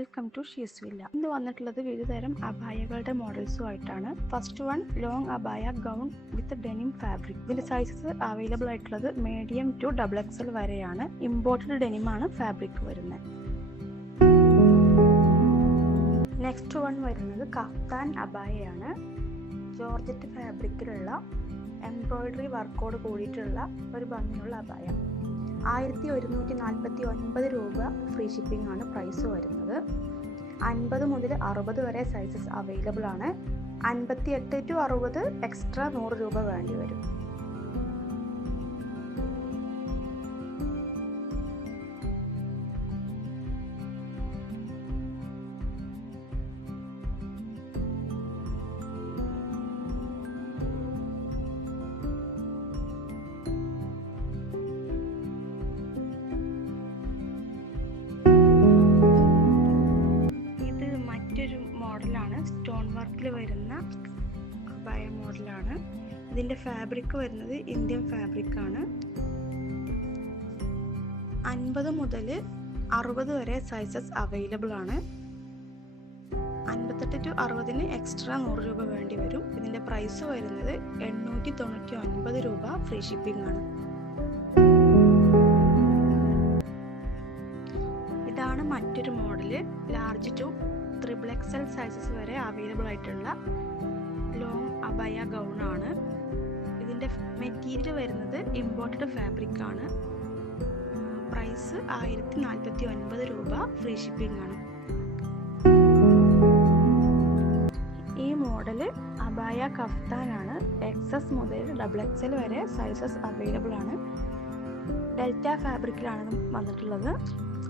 Welcome to she's villa ഇന്ന് വന്നിട്ടുള്ളത് വിവിധതരം അബായകളുടെ മോഡൽസും ആയിട്ടാണ് ഫസ്റ്റ് വൺ ലോങ് അബായ ഗൗൺ വിത്ത് ഡെനിം ഫാബ്രിക് ഇതിന്റെ സൈസസ് അവൈലബിൾ ആയിട്ടുള്ളത് മീഡിയം ടു ഡബിൾ എക്സൽ വരെയാണ്. ഇമ്പോർട്ടഡ് ആണ് ഫാബ്രിക് വരുന്നത്. നെക്സ്റ്റ് വൺ വരുന്നത് കഫ്താൻ അബായയാണ് ജോർജറ്റ് ഫാബ്രിക്കിലുള്ള എംബ്രോയിഡറി വർക്കോട് കൂടിയിട്ടുള്ള ഒരു ഭംഗിയുള്ള അബായ ആയിരത്തി ഒരുന്നൂറ്റി നാൽപ്പത്തി ഒൻപത് രൂപ ഫ്രീ ഷിപ്പിംഗ് ആണ് പ്രൈസ് വരുന്നത്. അൻപത് മുതൽ അറുപത് വരെ സൈസസ് അവൈലബിൾ ആണ്. അൻപത്തി എട്ട് ടു അറുപത് എക്സ്ട്രാ നൂറ് രൂപ വേണ്ടി വരും. മോഡലാണ് ഇതിന്റെ ഫാബ്രിക് വരുന്നത് ഇന്ത്യൻ ഫാബ്രിക് ആണ്. അൻപത് മുതൽ അറുപത് വരെ സൈസസ് അവൈലബിൾ ആണ്. അൻപത്തെട്ട് ടു അറുപതിന് എക്സ്ട്രാ നൂറ് രൂപ വേണ്ടി വരും. ഇതിന്റെ പ്രൈസ് വരുന്നത് എണ്ണൂറ്റി തൊണ്ണൂറ്റി ഒൻപത് രൂപ ഫ്രീ ഷിപ്പിംഗ് ആണ്. ഇതാണ് മറ്റൊരു model large to triple XL sizes വരെ അവൈലബിൾ ആയിട്ടുള്ള ലോങ് അബയ ആണ്. ഇതിന്റെ മെറ്റീരിയൽ വരുന്നത് ഇമ്പോർട്ടഡ് ഫാബ്രിക് ആണ്. പ്രൈസ് ആയിരത്തി നാൽപ്പത്തി ഒൻപത് രൂപ. ഫ്രീ ഷിപ്പിംഗ് ആണ്. ഈ മോഡൽ അബായ കഫ്താൻ കഫ്താനാണ് എക്സസ് മുതൽ ഡബിൾ എക്സ് എൽ വരെ സൈസസ് അവൈലബിൾ ആണ്. ഡെൽറ്റ ഫാബ്രിക്കിലാണ് വന്നിട്ടുള്ളത്.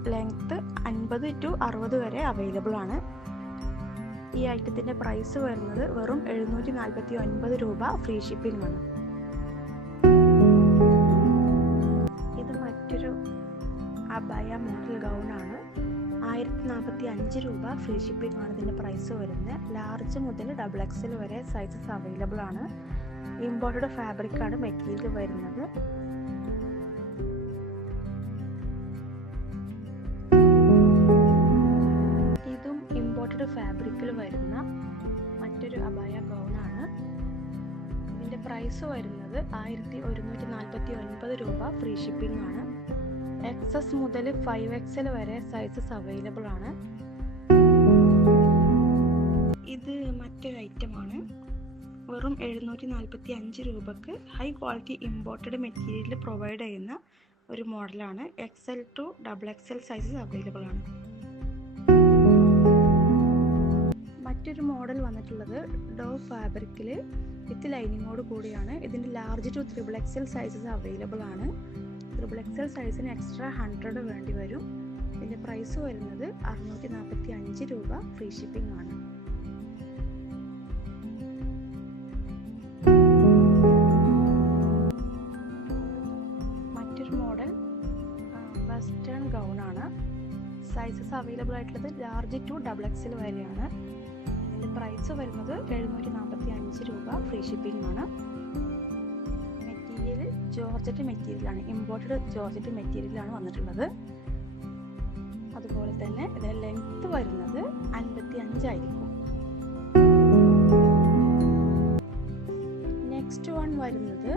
ലെങ്ത്ത് അൻപത് ടു അറുപത് വരെ അവൈലബിൾ ആണ്. ഈ ഐറ്റത്തിന്റെ പ്രൈസ് വരുന്നത് വെറും എഴുന്നൂറ്റി നാൽപ്പത്തി ഒൻപത് രൂപ ഫ്രീ ഷിപ്പിങ്ങാണ് ഇത് മറ്റൊരു അബായ മോഡൽ ഗൗൺ ആണ്. ആയിരത്തി നാൽപ്പത്തി അഞ്ച് രൂപ ഫ്രീ ഷിപ്പിംഗ് ആണ് ഇതിന്റെ പ്രൈസ് വരുന്നത്. ലാർജ് മുതൽ ഡബിൾ എക്സൽ വരെ സൈസസ് അവൈലബിൾ ആണ്. ഇമ്പോർട്ടഡ് ഫാബ്രിക് ആണ് മെറ്റീരിയൽ വരുന്നത്. പ്രൈസ് വരുന്നത് ആയിരത്തി ഒരുന്നൂറ്റി നാൽപ്പത്തി ഒൻപത് രൂപ ഫ്രീ ഷിപ്പിംഗ് ആണ്. എക്സസ് മുതൽ ഫൈവ് എക്സൽ വരെ സൈസസ് അവൈലബിൾ ആണ്. ഇത് മറ്റൊരു ഐറ്റമാണ് വെറും എഴുന്നൂറ്റി നാൽപ്പത്തി അഞ്ച് രൂപക്ക് high quality imported material provide ചെയ്യുന്ന ഒരു മോഡലാണ് XL to double XL sizes available ആണ്. മറ്റൊരു മോഡൽ വന്നിട്ടുള്ളത് ഡോ ഫാബ്രിക്കിൽ വിത്ത് ലൈനിങ്ങോട് കൂടിയാണ്. ഇതിന്റെ large to triple XL sizes available ആണ്. ത്രിബിൾ എക്സൽ സൈസിന് എക്സ്ട്രാ ഹൺഡ്രഡ് വേണ്ടി വരും. ഇതിന്റെ പ്രൈസ് വരുന്നത് അറുന്നൂറ്റി നാൽപ്പത്തി അഞ്ച് രൂപ ഫ്രീ ഷിപ്പിംഗ് ആണ്. മറ്റൊരു മോഡൽ വെസ്റ്റേൺ ഗൗൺ ആണ്. സൈസസ് അവൈലബിൾ ആയിട്ടുള്ളത് ലാർജ് ടു ഡബിൾ എക്സൽ വരെയാണ്. ഇതിന്റെ പ്രൈസ് വരുന്നത് എഴുന്നൂറ്റി നാൽപ്പത്തി അഞ്ച് രൂപ ഫ്രീ ഷിപ്പിംഗ് ആണ് മെറ്റീരിയൽ ജോർജറ്റ് മെറ്റീരിയലാണ് ഇമ്പോർട്ടഡ് ജോർജറ്റ് മെറ്റീരിയലാണ് വന്നിട്ടുള്ളത്. അതുപോലെ തന്നെ ഇതിന്റെ ലെങ്ത് വരുന്നത് അൻപത്തി അഞ്ചായിരിക്കും നെക്സ്റ്റ് വൺ വരുന്നത്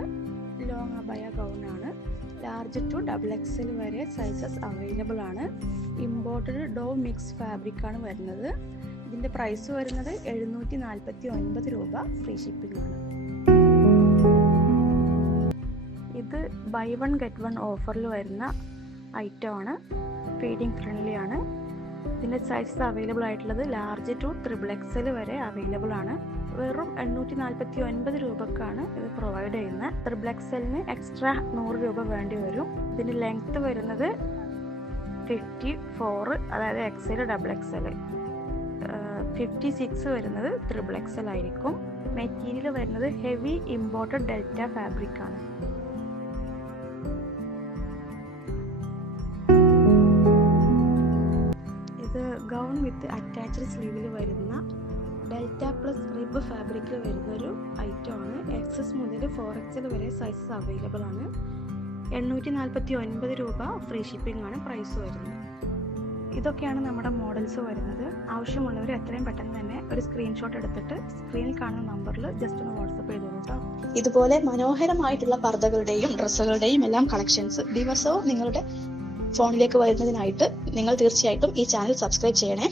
ലോങ് അബയ ഗൗൺ ആണ് ലാർജ് ടു ഡബിൾ എക്സൽ വരെ സൈസസ് അവൈലബിൾ ആണ്. ഇമ്പോർട്ടഡ് ഡോ മിക്സ് ഫാബ്രിക് ആണ് വരുന്നത്. ഇതിന്റെ പ്രൈസ് വരുന്നത് എഴുന്നൂറ്റി നാൽപ്പത്തി ഒൻപത് രൂപ ഫ്രീ ഷിപ്പിംഗാണ് ഇത് ബൈ വൺ ഗെറ്റ് വൺ ഓഫറിൽ വരുന്ന ഐറ്റം ആണ്. ഫീഡിങ് ഫ്രണ്ട്ലി ആണ്. ഇതിന്റെ സൈസസ് അവൈലബിൾ ആയിട്ടുള്ളത് ലാർജ് ടു ത്രിബിൾ എക്സൽ വരെ അവൈലബിൾ ആണ്. വെറും എണ്ണൂറ്റി നാൽപ്പത്തി ഒൻപത് രൂപക്കാണ് ഇത് പ്രൊവൈഡ് ചെയ്യുന്നത്. ത്രിബിൾ എക്സലിന് എക്സ്ട്രാ നൂറ് രൂപ വേണ്ടി വരും. ഇതിന്റെ ലെങ്ത്ത് വരുന്നത് ഫിഫ്റ്റി ഫോർ അതായത് XL double XL fifty six വരുന്നത് ത്രിബിൾ എക്സൽ ആയിരിക്കും. മെറ്റീരിയൽ വരുന്നത് ഹെവി ഇമ്പോർട്ടഡ് ഡെൽറ്റ ഫാബ്രിക് ആണ്. ഇത് ഗൗൺ വിത്ത് അറ്റാച്ച്ഡ് സ്ലീവിൽ വരുന്ന ഡെൽറ്റ പ്ലസ് റിബ് ഫാബ്രിക്കിൽ ഒരു ഐറ്റമാണ് എക്സസ് മുതൽ ഫോർ എക്സൽ വരെ സൈസസ് അവൈലബിൾ ആണ്. എണ്ണൂറ്റി നാൽപ്പത്തി ഒൻപത് രൂപ ഫ്രീ ഷിപ്പിംഗ് ആണ് പ്രൈസ് വരുന്നത്. ഇതൊക്കെയാണ് നമ്മുടെ മോഡൽസ് വരുന്നത്. ആവശ്യമുള്ളവർ എത്രയും പെട്ടെന്ന് തന്നെ ഒരു സ്ക്രീൻഷോട്ട് എടുത്തിട്ട് സ്ക്രീനിൽ കാണുന്ന നമ്പറിൽ ജസ്റ്റ് ഒന്ന് വാട്സപ്പ് ചെയ്തോളൂ കേട്ടോ ഇതുപോലെ മനോഹരമായിട്ടുള്ള പർദ്ദകളുടെയും ഡ്രസ്സുകളുടെയും എല്ലാം കളക്ഷൻസ് ദിവസവും നിങ്ങളുടെ ഫോണിലേക്ക് വരുന്നതിനായിട്ട് നിങ്ങൾ തീർച്ചയായിട്ടും ഈ ചാനൽ സബ്സ്ക്രൈബ് ചെയ്യണേ.